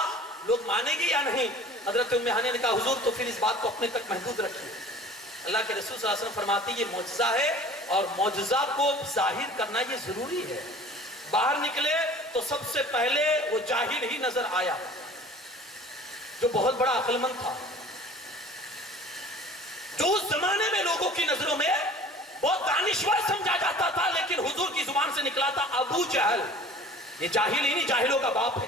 لوگ مانیں گے یا نہیں؟ حضرت ام ہانی نے کہا حضور تو پھر اس بات کو اپنے تک محدود رکھیے. اللہ کے رسول صلی اللہ علیہ وسلم فرماتے یہ معجزہ ہے اور معجزہ کو ظاہر کرنا یہ ضروری ہے. باہر نکلے تو سب سے پہلے وہ جاہل ہی نظر آیا جو بہت بڑا عقل مند تھا, جو اس زمانے میں لوگوں کی نظروں میں بہت دانشور سمجھا جاتا تھا, لیکن حضور کی زبان سے نکلا تھا ابو جہل. یہ جاہل ہی نہیں, جاہلوں کا باپ ہے.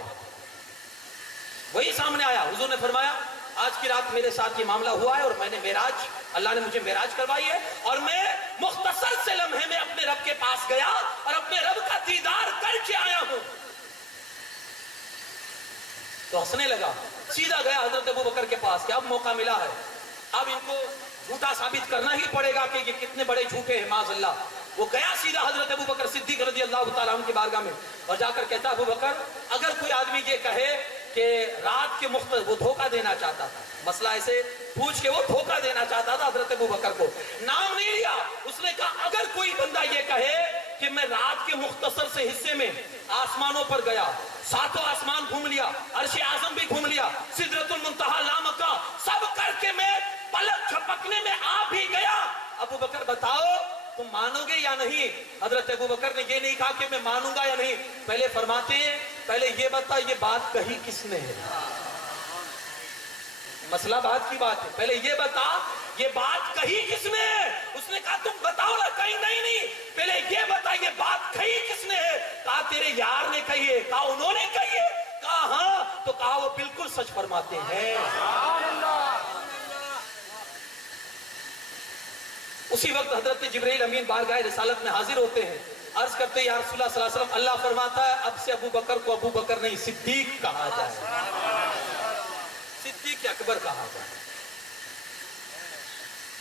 وہی سامنے آیا. حضور نے فرمایا آج کی رات میرے ساتھ یہ معاملہ ہوا ہے اور میں نے معراج, اللہ نے مجھے معراج کروائی ہے اور میں مختصر سے لمحے میں اپنے رب کے پاس گیا اور اپنے رب کا دیدار کر کے آیا ہوں. تو ہنسنے لگا, سیدھا گیا حضرت ابو بکر کے پاس کہ اب موقع ملا ہے, اب ان کو جھوٹا ثابت کرنا ہی پڑے گا کہ یہ کتنے بڑے جھوٹے ہیں معاذ اللہ. وہ گیا سیدھا حضرت ابو بکر صدیق رضی اللہ تعالیٰ عنہ کی بارگاہ میں اور جا کر کہتا ابو بکر اگر کوئی آدمی یہ کہے کہ رات کے مختصر, وہ دھوکہ دینا چاہتا تھا, مسئلہ ایسے پوچھ کے وہ دھوکہ دینا چاہتا تھا حضرت ابو بکر کو, نام نہیں لیا. اس نے کہا اگر کوئی بندہ یہ کہے کہ میں رات کے مختصر سے حصے میں آسمانوں پر گیا, ساتوں آسمان گھوم لیا, عرش اعظم بھی گھوم لیا, سدرۃ المنتہا لامکہ سب کر کے میں پلک جھپکنے میں آ بھی گیا, ابو بکر بتاؤ تم مانو گے یا نہیں؟ حضرت ابو بکر نے یہ نہیں کہا کہ میں مانوں گا یا نہیں, پہلے فرماتے ہیں پہلے یہ بتا یہ بات کہی کس نے ہے. مسئلہ بات کی بات ہے, پہلے یہ بتا یہ بات کہی کس نے ہے. اس نے کہا تم بتاؤ نا, کہیں نہیں, پہلے یہ بتا یہ بات کہی کس نے ہے. کہا تیرے یار نے کہی ہے. کہا انہوں نے کہی ہے. کہا ہاں. تو کہا وہ بالکل سچ فرماتے ہیں. اسی وقت حضرت جبرائیل امین بارگاہ رسالت میں حاضر ہوتے ہیں, عرض کرتے یا رسول اللہ صلی اللہ علیہ وسلم اللہ فرماتا ہے اب سے ابو بکر کو ابو بکر نہیں صدیق کہا جائے, صدیق اکبر کہا جائے.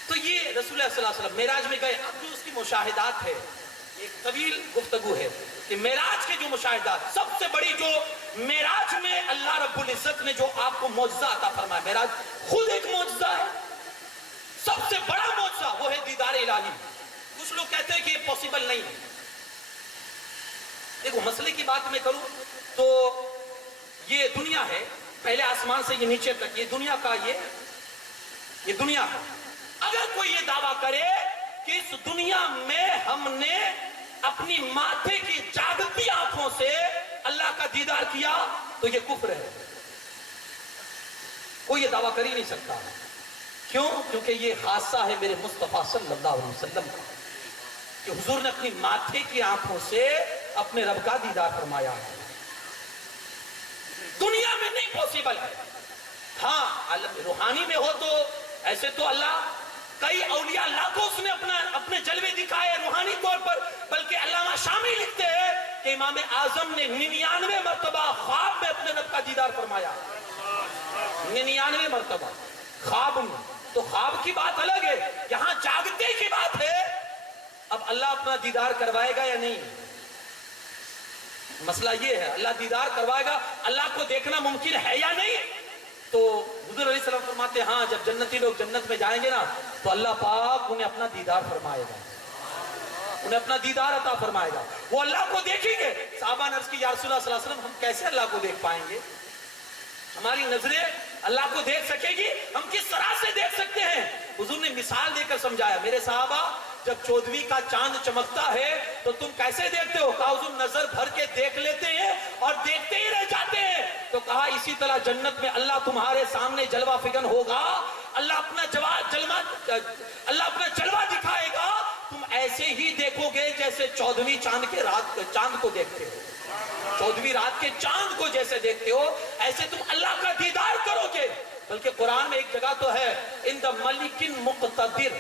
تو یہ رسول اللہ صلی اللہ علیہ وسلم معراج میں گئے. اب جو اس کی مشاہدات ہے ایک طویل گفتگو ہے کہ معراج کے جو مشاہدات, سب سے بڑی جو معراج میں اللہ رب العزت نے جو آپ کو معجزہ عطا فرمایا, معراج خود ایک معجزہ ہے, سب سے بڑا معجزہ وہ ہے دیدار الہی. کچھ لوگ کہتے ہیں کہ یہ پاسبل نہیں ہے. دیکھو مسئلے کی بات میں کروں تو یہ دنیا ہے, پہلے آسمان سے یہ نیچے تک یہ دنیا کا یہ دنیا ہے. اگر کوئی یہ دعویٰ کرے کہ اس دنیا میں ہم نے اپنی ماتھے کی جاگتی آنکھوں سے اللہ کا دیدار کیا تو یہ کفر ہے. کوئی یہ دعویٰ کر ہی نہیں سکتا. کیوں؟ کیونکہ یہ خاصہ ہے میرے مصطفیٰ صلی اللہ علیہ وسلم کا کہ حضور نے اپنی ماتھے کی آنکھوں سے اپنے رب کا دیدار فرمایا ہے. دنیا میں نہیں پوسیبل ہے. ہاں عالم روحانی میں ہو تو ایسے تو اللہ کئی اولیاء اللہ کو اس نے اپنے جلوے دکھائے روحانی طور پر, بلکہ علامہ شامی لکھتے ہیں کہ امام اعظم نے 99 مرتبہ خواب میں اپنے رب کا دیدار فرمایا. 99 مرتبہ خواب میں. تو خواب کی بات الگ ہے, یہاں جاگتے کی بات ہے. اب اللہ اپنا دیدار کروائے گا یا نہیں, مسئلہ یہ ہے. اللہ دیدار کروائے گا, اللہ کو دیکھنا ممکن ہے یا نہیں؟ تو حضور علیہ السلام فرماتے ہیں ہاں جب جنتی لوگ جنت میں جائیں گے نا تو اللہ پاک انہیں اپنا دیدار فرمائے گا, انہیں اپنا دیدار عطا فرمائے گا. وہ اللہ کو دیکھیں گے. صحابہ نے عرض کی یا رسول اللہ صلی اللہ علیہ وسلم ہم کیسے اللہ کو دیکھ پائیں گے, ہماری نظریں اللہ کو دیکھ سکے گی, ہم کس طرح سے دیکھ سکتے ہیں؟ حضور نے مثال دے کر سمجھایا. میرے صحابہ جب 14ویں کا چاند چمکتا ہے تو تم کیسے دیکھتے ہو؟ کہا حضور نظر بھر کے دیکھ لیتے ہیں اور دیکھتے ہی رہ جاتے ہیں. تو کہا اسی طرح جنت میں اللہ تمہارے سامنے جلوہ فگن ہوگا, اللہ اپنا جلوہ دکھائے گا, تم ایسے ہی دیکھو گے جیسے 14ویں چاند کو دیکھتے ہو، 14ویں رات کے چاند کو جیسے دیکھتے ہو ایسے تم اللہ کا دیدار کرو گے۔ بلکہ قرآن میں ایک جگہ تو ہے ان دا ملک مقتدر،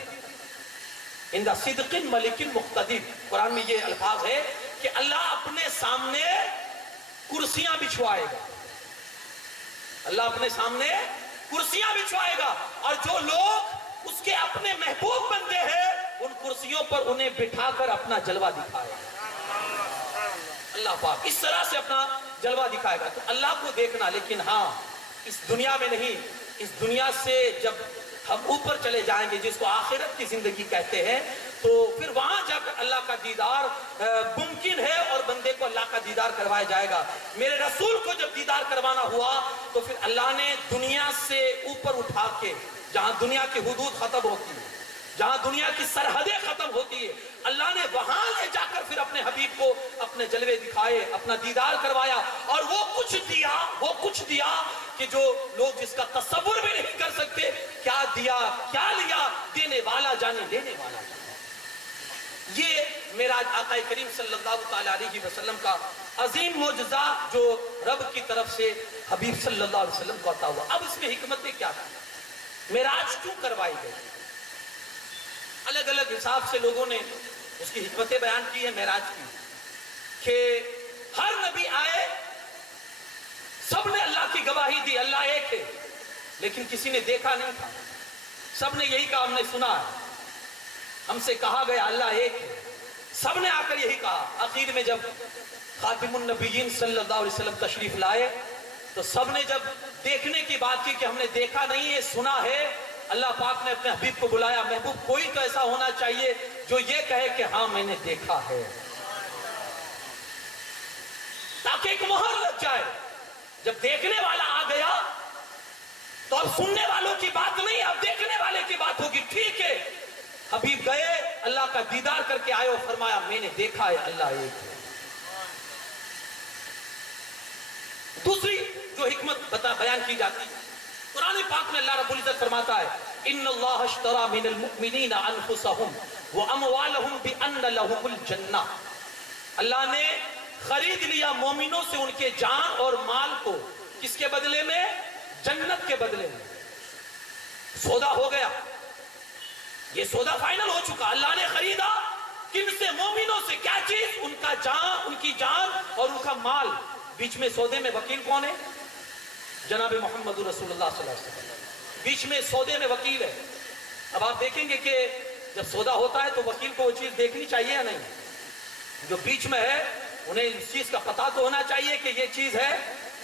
ان دا صدق ملک مقتدر، قرآن میں یہ الفاظ ہے کہ اللہ اپنے سامنے کرسیاں بچھوائے گا، اللہ اپنے سامنے کرسیاں بچھوائے گا، اور جو لوگ اس کے اپنے محبوب بندے ہیں ان کرسیوں پر انہیں بٹھا کر اپنا جلوہ دکھائے گا۔ اللہ پاک اس طرح سے اپنا جلوہ دکھائے گا۔ تو اللہ کو دیکھنا، لیکن ہاں اس دنیا میں نہیں، اس دنیا سے جب ہم اوپر چلے جائیں گے جس کو آخرت کی زندگی کہتے ہیں، تو پھر وہاں جا کر اللہ کا دیدار ممکن ہے اور بندے کو اللہ کا دیدار کروایا جائے گا۔ میرے رسول کو جب دیدار کروانا ہوا تو پھر اللہ نے دنیا سے اوپر اٹھا کے، جہاں دنیا کی حدود ختم ہوتی ہے، جہاں دنیا کی سرحدیں ختم ہوتی ہے، اللہ نے وہاں لے جا کر پھر اپنے حبیب کو اپنے جلوے دکھائے، اپنا دیدار کروایا، اور وہ کچھ دیا کہ جو لوگ جس کا تصور بھی نہیں کر سکتے۔ کیا دیا، کیا لیا، دینے والا جانے، لینے والا جانے۔ یہ معراج آقا کریم صلی اللہ تعالی علیہ وسلم کا عظیم معجزہ جو رب کی طرف سے حبیب صلی اللہ علیہ وسلم کو عطا ہوا۔ اب اس میں حکمتیں کیا تھی، معراج کیوں کروائی گئی؟ الگ الگ حساب سے لوگوں نے اس کی حکمتیں بیان کی ہے معراج کی، کہ ہر نبی آئے سب نے اللہ کی گواہی دی اللہ ایک ہے، لیکن کسی نے دیکھا نہیں تھا، سب نے یہی کہا ہم نے سنا ہے، ہم سے کہا گیا اللہ ایک ہے، سب نے آ کر یہی کہا۔ آخر میں جب خاتم النبیین صلی اللہ علیہ وسلم تشریف لائے تو سب نے جب دیکھنے کی بات کی کہ ہم نے دیکھا نہیں ہے سنا ہے، اللہ پاک نے اپنے حبیب کو بلایا، محبوب کوئی تو ایسا ہونا چاہیے جو یہ کہے کہ ہاں میں نے دیکھا ہے، تاکہ ایک مہر لگ جائے۔ جب دیکھنے والا آ گیا تو اب سننے والوں کی بات نہیں، اب دیکھنے والے کی بات ہوگی۔ ٹھیک ہے، حبیب گئے، اللہ کا دیدار کر کے آئے اور فرمایا میں نے دیکھا ہے اللہ ایک ہے۔ دوسری جو حکمت بیان کی جاتی ہے، قرآن پاک میں اللہ رب العزت فرماتا ہے ان اللہ اشترى من المؤمنین انفسهم واموالهم بان لهم الجنہ، اللہ نے خرید لیا مومنوں سے ان کے جان اور مال کو، کس کے بدلے میں؟ جنت کے بدلے میں۔ سودا ہو گیا، یہ سودا فائنل ہو چکا، اللہ نے خریدا کن سے؟ مومنوں سے۔ کیا چیز؟ ان کا جان، ان کی جان اور ان کا مال۔ بیچ میں سودے میں وکیل کون ہے؟ جناب محمد رسول اللہ صلی اللہ علیہ وسلم بیچ میں سودے میں وکیل ہے۔ اب آپ دیکھیں گے کہ جب سودا ہوتا ہے تو وکیل کو وہ چیز دیکھنی چاہیے یا نہیں؟ جو بیچ میں ہے انہیں اس چیز کا پتہ تو ہونا چاہیے کہ یہ چیز ہے۔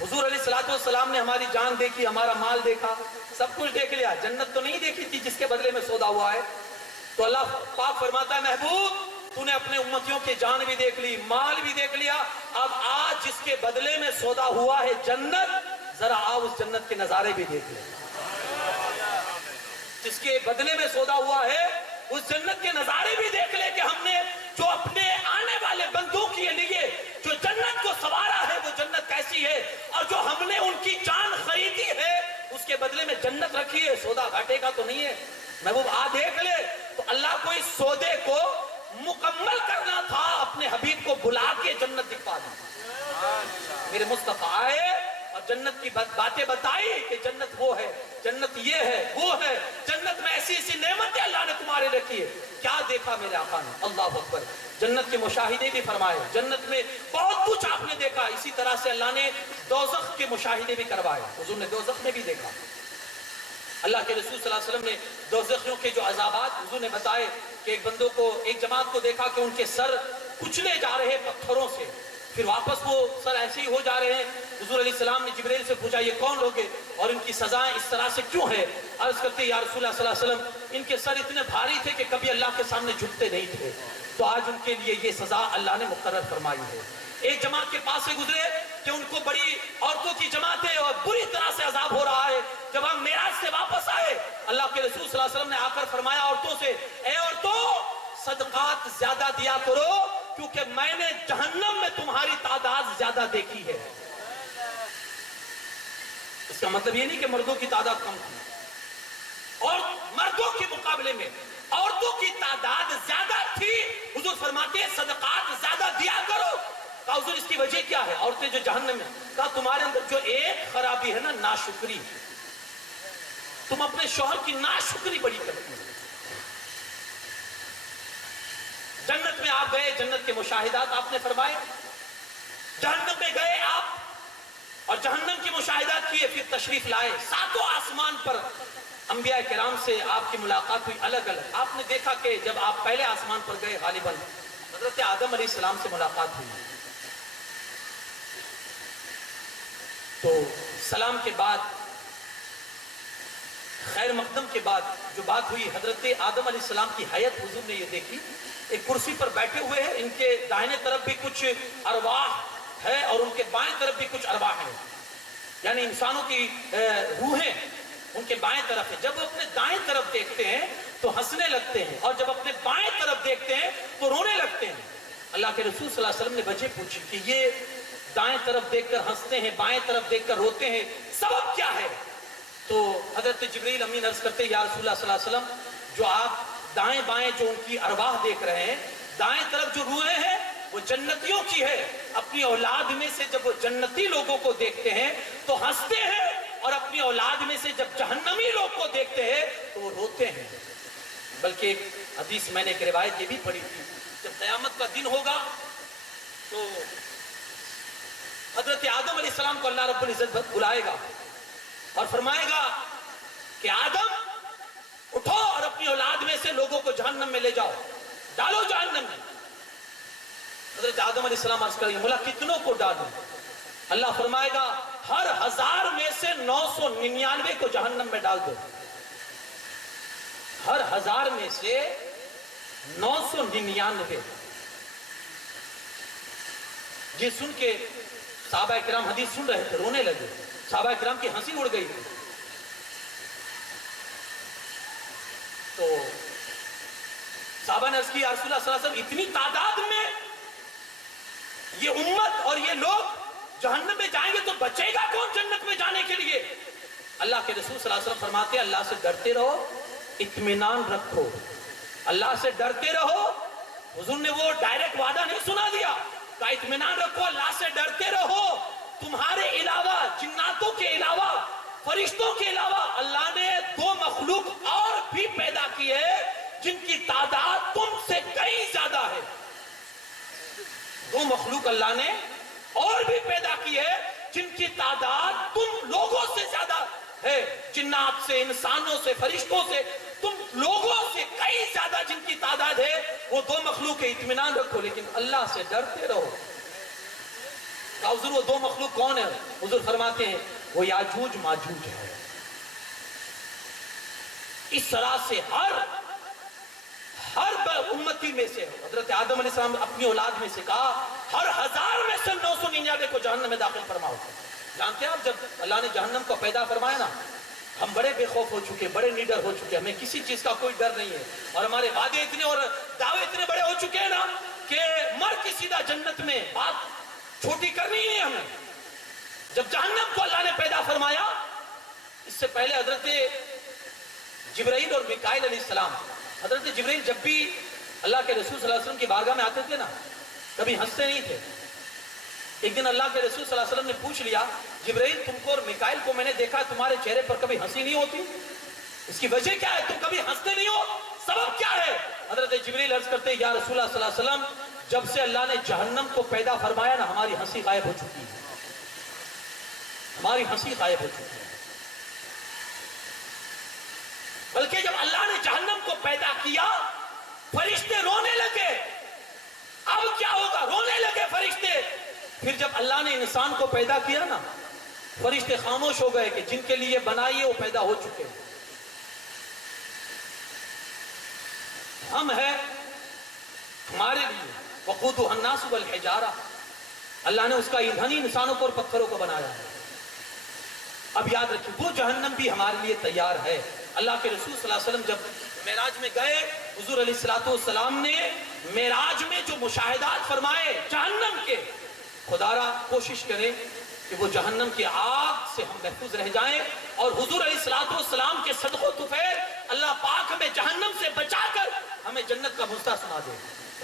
حضور علیہ الصلوۃ والسلام نے ہماری جان دیکھی، ہمارا مال دیکھا، سب کچھ دیکھ لیا، جنت تو نہیں دیکھی تھی جس کے بدلے میں سودا ہوا ہے۔ تو اللہ پاک فرماتا ہے محبوب تو نے اپنے امتیوں کی جان بھی دیکھ لی، مال بھی دیکھ لیا، اب آج جس کے بدلے میں سودا ہوا ہے جنت، ذرا آؤ اس جنت کے نظارے بھی دیکھ لیں۔ جس کے بدلے میں سودا ہوا ہے اس جنت کے نظارے بھی دیکھ لے کہ ہم نے جو اپنے آنے والے بندوں کے لیے جو جنت کو سوارا ہے وہ جنت کیسی ہے، اور جو ہم نے ان کی جان خریدی ہے اس کے بدلے میں جنت رکھی ہے، سودا گھاٹے کا تو نہیں ہے۔ محبوب آ دیکھ لے۔ تو اللہ کو اس سودے کو مکمل کرنا تھا، اپنے حبیب کو بلا کے جنت دکھا دی۔ میرے مصطفیٰ آئے اور جنت کی باتیں بتائی کہ جنت وہ ہے، جنت یہ ہے، وہ ہے، جنت میں ایسی ایسی نعمتیں اللہ نے تمہارے رکھی ہے۔ کیا دیکھا میرے آقا نے؟ اللہ اکبر۔ جنت کے مشاہدے بھی فرمائے، جنت میں بہت کچھ آپ نے دیکھا۔ اسی طرح سے اللہ نے دوزخ کے مشاہدے بھی کروائے، حضور نے دوزخ میں بھی دیکھا۔ اللہ کے رسول صلی اللہ علیہ وسلم نے دوزخیوں کے جو عذابات حضور نے بتائے کہ ایک بندوں کو، ایک جماعت کو دیکھا کہ ان کے سر کچلے جا رہے پتھروں سے، پھر واپس وہ سر ایسے ہی ہو جا رہے ہیں۔ حضور علیہ السلام نے جبریل سے پوچھا یہ کون لوگ ہیں اور ان کی سزائیں اس طرح سے کیوں ہے؟ عرض کرتے یا رسول اللہ صلی اللہ علیہ وسلم ان کے سر اتنے بھاری تھے کہ کبھی اللہ کے سامنے جھکتے نہیں تھے، تو آج ان کے لیے یہ سزا اللہ نے مقرر فرمائی ہے۔ ایک جماعت کے پاس سے گزرے کہ ان کو بڑی عورتوں کی جماعت ہے اور بری طرح سے عذاب ہو رہا ہے۔ جب ہم معراج سے واپس آئے اللہ کے رسول صلی اللہ علیہ وسلم نے آ کر فرمایا عورتوں سے، اے عورتوں صدقات زیادہ دیا کرو کیونکہ میں نے جہنم میں تمہاری تعداد زیادہ دیکھی ہے۔ اس کا مطلب یہ نہیں کہ مردوں کی تعداد کم تھی، اور مردوں کے مقابلے میں عورتوں کی تعداد زیادہ تھی۔ حضور فرماتے ہیں صدقات زیادہ دیا کرو. کہا حضور اس کی وجہ کیا ہے؟ عورتیں جو جہنم میں. کہا تمہارے اندر جو ایک خرابی ہے نا، ناشکری. تم اپنے شوہر کی ناشکری بڑی کرتی ہو. جنت میں آپ گئے، جنت کے مشاہدات آپ نے فرمائے. جہنم میں گئے آپ اور جہنم کی مشاہدات کیے، پھر تشریف لائے. ساتوں آسمان پر انبیاء کرام سے آپ کی ملاقات ہوئی الگ الگ. آپ نے دیکھا کہ جب آپ پہلے آسمان پر گئے غالباً حضرت آدم علیہ السلام سے ملاقات ہوئی. تو سلام کے بعد، خیر مقدم کے بعد جو بات ہوئی، حضرت آدم علیہ السلام کی حیت حضور نے یہ دیکھی. ایک کرسی پر بیٹھے ہوئے ہیں، ان کے دائیں طرف بھی کچھ ارواح ہے اور ان کے بائیں طرف بھی کچھ ارواح ہیں، یعنی انسانوں کی روحیں ان کے بائیں طرف ہے. جب وہ اپنے دائیں طرف دیکھتے ہیں تو ہنسنے لگتے ہیں، اور جب اپنے بائیں طرف دیکھتے ہیں تو رونے لگتے ہیں. اللہ کے رسول صلی اللہ علیہ وسلم نے وجہ پوچھی کہ یہ دائیں طرف دیکھ کر ہنستے ہیں، بائیں طرف دیکھ کر روتے ہیں، سبب کیا ہے؟ تو حضرت جبریل امین عرض کرتے ہیں یا رسول اللہ صلی اللہ علیہ وسلم، جو آپ دائیں بائیں جو ان کی ارواح دیکھ رہے ہیں، دائیں طرف جو روحیں ہیں وہ جنتیوں کی ہے. اپنی اولاد میں سے جب وہ جنتی لوگوں کو دیکھتے ہیں تو ہنستے ہیں، اور اپنی اولاد میں سے جب جہنمی لوگ کو دیکھتے ہیں تو وہ روتے ہیں. بلکہ ایک حدیث میں نے ایک روایت یہ بھی پڑھی تھی، جب قیامت کا دن ہوگا تو حضرت آدم علیہ السلام کو اللہ رب العزت بلائے گا اور فرمائے گا کہ آدم اٹھو اور اپنی اولاد میں سے لوگوں کو جہنم میں لے جاؤ، ڈالو جہنم میں. حضرت آدم علیہ السلام عرض کریں گے مولا کتنوں کو ڈالوں؟ اللہ فرمائے گا ہر 1000 میں سے 999 کو جہنم میں ڈال دو. ہر 1000 میں سے 999. یہ سن کے صحابہ کرام حدیث سن رہے تھے، رونے لگے. صحابہ کرام کی ہنسی اڑ گئی. تو صحابہ نے عرض کی یا رسول اللہ صلی اللہ علیہ وسلم اتنی تعداد میں یہ امت اور یہ لوگ جہنم میں جائیں گے تو بچے گا کون جنت میں جانے کے لیے؟ اللہ کے رسول صلی اللہ علیہ وسلم فرماتے ہیں اللہ سے ڈرتے رہو، اطمینان رکھو. اللہ سے ڈرتے رہو. حضور نے وہ ڈائریکٹ وعدہ نہیں سنا دیا کہ اطمینان رکھو، اللہ سے ڈرتے رہو. تمہارے علاوہ، جناتوں کے علاوہ، فرشتوں کے علاوہ اللہ نے 2 مخلوق اور بھی پیدا کی ہے جن کی تعداد تم سے کئی زیادہ ہے. 2 مخلوق اللہ نے اور بھی پیدا کی ہے جن کی تعداد تم لوگوں سے زیادہ ہے. جنات سے، انسانوں سے، فرشتوں سے، تم لوگوں سے کئی زیادہ جن کی تعداد ہے وہ 2 مخلوق ہے. اطمینان رکھو لیکن اللہ سے ڈرتے رہو. حضور وہ 2 مخلوق کون ہے؟ حضور فرماتے ہیں وہ یاجوج ماجوج ہے. اس طرح سے ہر امتی میں سے حضرت آدم علیہ السلام اپنی اولاد میں سے کہا ہر 1000 میں سے 999 کو جہنم میں داخل فرماؤ. جانتے ہیں آپ جب اللہ نے جہنم کو پیدا فرمایا نا، ہم بڑے بے خوف ہو چکے، بڑے نیڈر ہو چکے، ہمیں کسی چیز کا کوئی ڈر نہیں ہے، اور ہمارے وعدے اتنے اور دعوے اتنے بڑے ہو چکے ہیں نا کہ مر کے سیدھا جنت میں، بات چھوٹی کرنی ہی ہے ہمیں. جب جہنم کو اللہ نے پیدا فرمایا، اس سے پہلے حضرت جبرائیل اور میکائیل علیہ السلام، حضرت جبرائیل جب بھی اللہ کے رسول صلی اللہ علیہ وسلم کی بارگاہ میں آتے تھے نا کبھی ہنستے نہیں تھے. ایک دن اللہ کے رسول صلی اللہ علیہ وسلم نے پوچھ لیا جبرائیل تم کو اور میکائیل کو میں نے دیکھا تمہارے چہرے پر کبھی ہنسی نہیں ہوتی، اس کی وجہ کیا ہے؟ تم کبھی ہنستے نہیں ہو، سبب کیا ہے؟ حضرت جبرائیل عرض کرتے یا رسول اللہ صلی اللہ علیہ وسلم جب سے اللہ نے جہنم کو پیدا فرمایا نا ہماری ہنسی غائب ہو چکی ہے، ہماری ہنسی غائب ہو چکی ہے. بلکہ جب اللہ نے جہنم کو پیدا کیا فرشتے رونے لگے. اب کیا ہوگا؟ رونے لگے فرشتے. پھر جب اللہ نے انسان کو پیدا کیا نا فرشتے خاموش ہو گئے کہ جن کے لیے بنائیے وہ پیدا ہو چکے. ہم ہیں ہمارے لیے وقودها الناس والحجارہ، اللہ نے اس کا ایندھن ہی انسانوں کو اور پتھروں کو بنایا ہے. اب یاد رکھیں وہ جہنم بھی ہمارے لیے تیار ہے. اللہ کے رسول صلی اللہ علیہ وسلم جب معراج میں گئے حضور علیہ الصلوۃ والسلام نے معراج میں جو مشاہدات فرمائے جہنم کے، خدا را کوشش کریں کہ وہ جہنم کی آگ سے ہم محفوظ رہ جائیں، اور حضور علیہ الصلوۃ والسلام کے صدق و طفیل اللہ پاک ہمیں جہنم سے بچا کر ہمیں جنت کا مزدہ سنا دے.